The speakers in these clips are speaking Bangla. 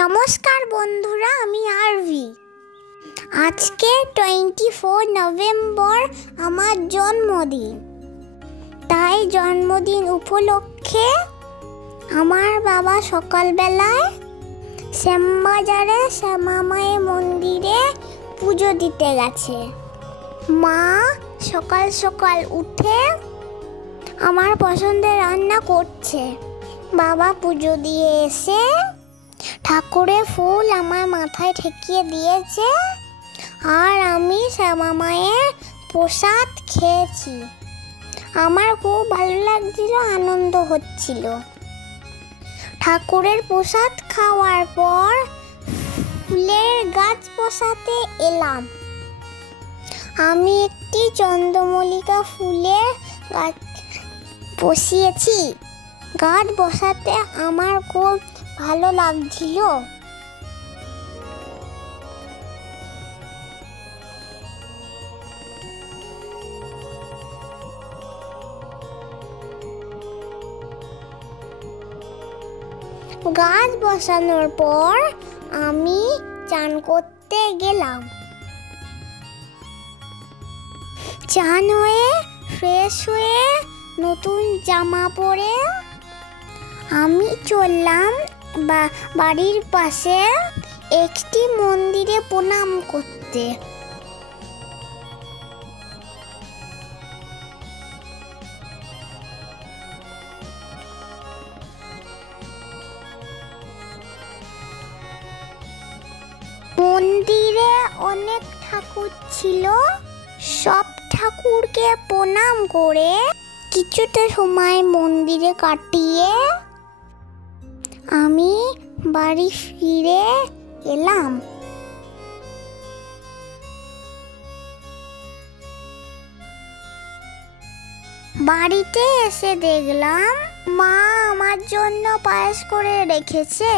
নমস্কার বন্ধুরা, আমি আরভি। আজকে 24 নভেম্বর আমার জন্মদিন। তাই জন্মদিন উপলক্ষে আমার বাবা সকালবেলায় শ্যামবাজারে শ্যামামায়ের মন্দিরে পুজো দিতে গেছে। মা সকাল সকাল উঠে আমার পছন্দের রান্না করছে। বাবা পুজো দিয়ে এসে ঠাকুরের ফুল আমার মাথায় ঠেকিয়ে দিয়েছে, আর আমি শ্যামামায়ের প্রসাদ খেয়েছি। আমার খুব ভালো লাগছিল, আনন্দ হচ্ছিল। ঠাকুরের প্রসাদ খাওয়ার পর ফুলের গাছ বসাতে এলাম। আমি একটি চন্দ্রমল্লিকা ফুলের গাছ বসিয়েছি। গাছ বসাতে আমার খুব ভালো লাগছিল। গাছ বসানোর পর আমি চান করতে গেলাম। চান হয়ে ফ্রেশ হয়ে নতুন জামা পরে আমি চললাম বাড়ির পাশে একটি মন্দিরে প্রণাম করতে। মন্দিরে অনেক ঠাকুর ছিল। সব ঠাকুরকে প্রণাম করে কিছুটা সময় মন্দিরে কাটিয়ে আমি বাড়ি ফিরে এলাম। বাড়িতে এসে দেখলাম মা আমার জন্য পায়েস করে রেখেছে।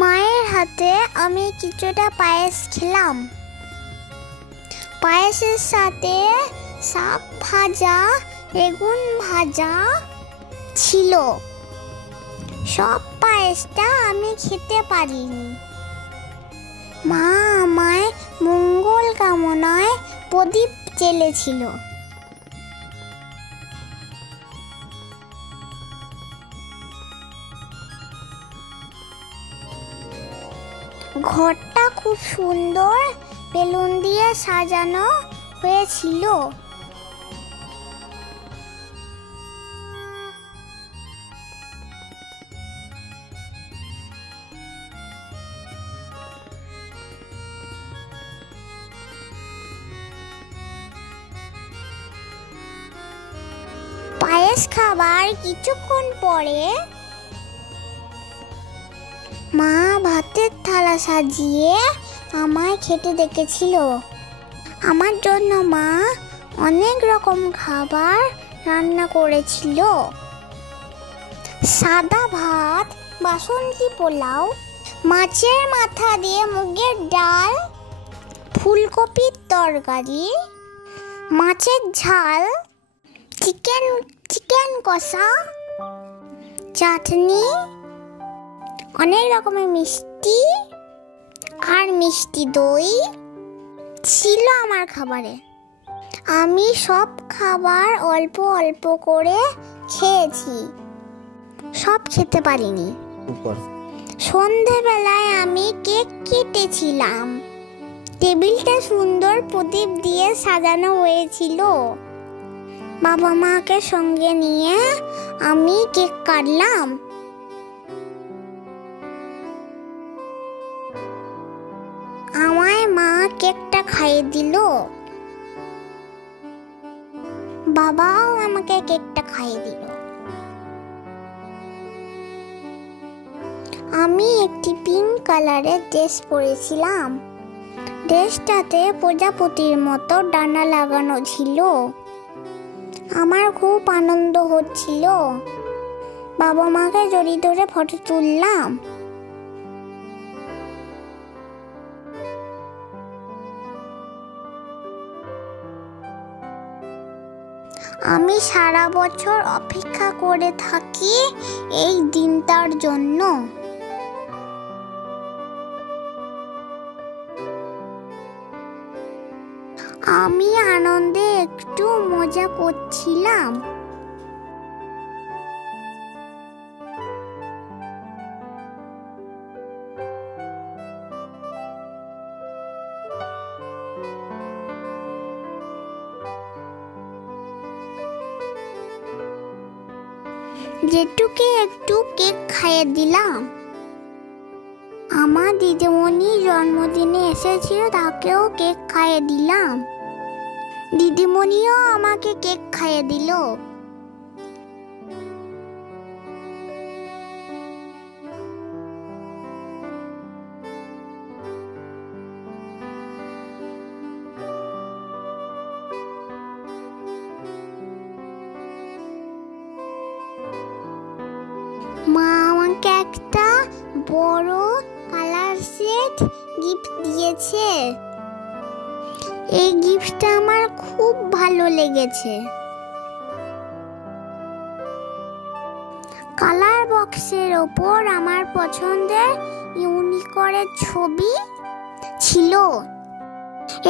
মায়ের হাতে আমি কিছুটা পায়েস খেলাম। পায়েসের সাথে শাক ভাজা, বেগুন ভাজা ছিল। সব পায়েসটা আমি খেতে পারিনি। মা আমায় মঙ্গল কামনায় প্রদীপ জ্বেলেছিল। ঘরটা খুব সুন্দর বেলুন দিয়ে সাজানো হয়েছিল। পায়েস খাবার কিছুক্ষণ পরে মা ভাতের থালা সাজিয়ে আমায় খেতে ডেকেছিল। আমার জন্য মা অনেক রকম খাবার রান্না করেছিল। সাদা ভাত, বাসন্তী পোলাও, মাছের মাথা দিয়ে মুগের ডাল, ফুলকপির তরকারি, মাছের ঝাল, চিকেন কষা, চাটনি, অনেক রকমের মিষ্টি আর মিষ্টি দই ছিল আমার খাবারে। আমি সব খাবার অল্প অল্প করে খেয়েছি, সব খেতে পারিনি। সন্ধেবেলায় আমি কেক কেটেছিলাম। টেবিলটা সুন্দর প্রদীপ দিয়ে সাজানো হয়েছিল। বাবা মাকে সঙ্গে নিয়ে আমি কেক কাটলাম। আমায় মা কেকটা খাইয়ে দিল। বাবাও আমাকে কেকটা খাইয়ে দিল। আমি একটি পিঙ্ক কালারের ড্রেস পরেছিলাম। ড্রেসটাতে প্রজাপতির মতো ডানা লাগানো ছিল। আমার খুব আনন্দ হচ্ছিল। বাবা মাকে জড়িয়ে ধরে ফটো তুললাম। আমি সারা বছর অপেক্ষা করে থাকি এই দিনটার জন্য। আমি আনন্দে একটু মজা করছিলাম। জেঠুকে একটু কেক খাইয়ে দিলাম। আমার দিদিমণি জন্মদিনে এসেছিল, তাকেও কেক খাইয়ে দিলাম। দিদিমণিও আমাকে কেক খাইয়ে দিল। মা আমাকে একটা বড় কালার সেট গিফট দিয়েছে। এই গিফটটা আমার খুব ভালো লেগেছে। কালার বক্সের ওপর আমার পছন্দের ইউনিকর্নের ছবি ছিল।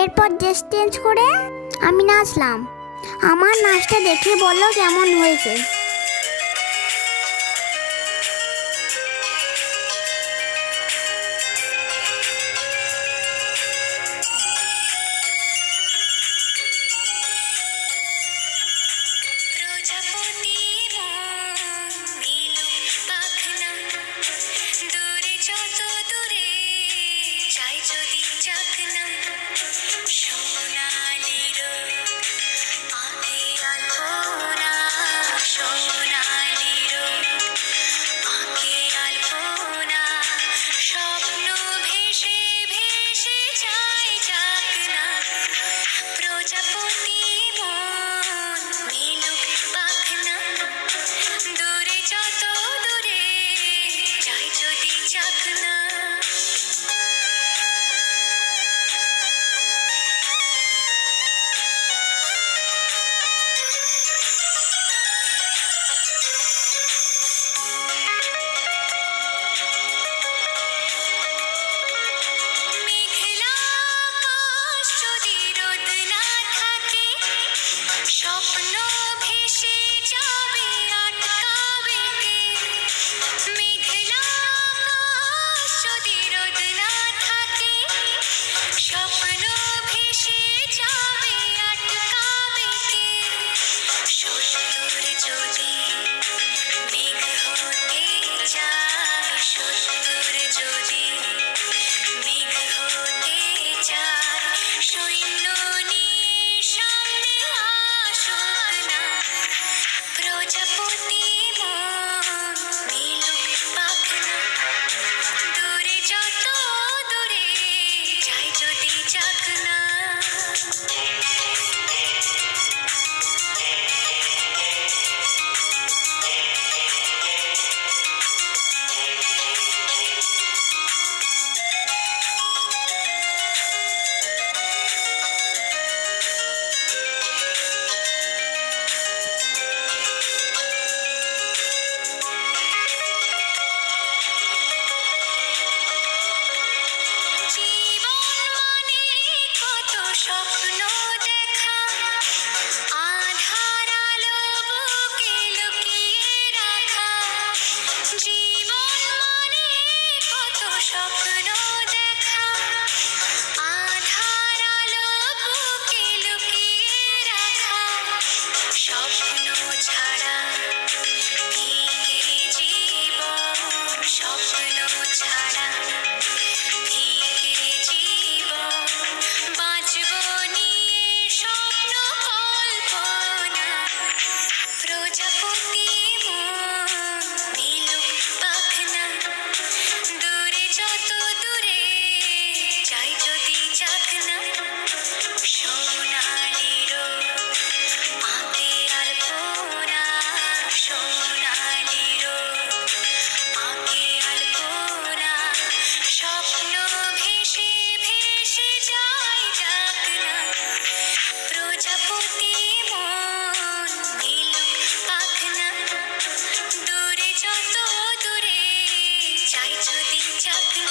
এরপর ড্রেস চেঞ্জ করে আমি নাচলাম। আমার নাচটা দেখে বলো কেমন হয়েছে। যদি চাকনা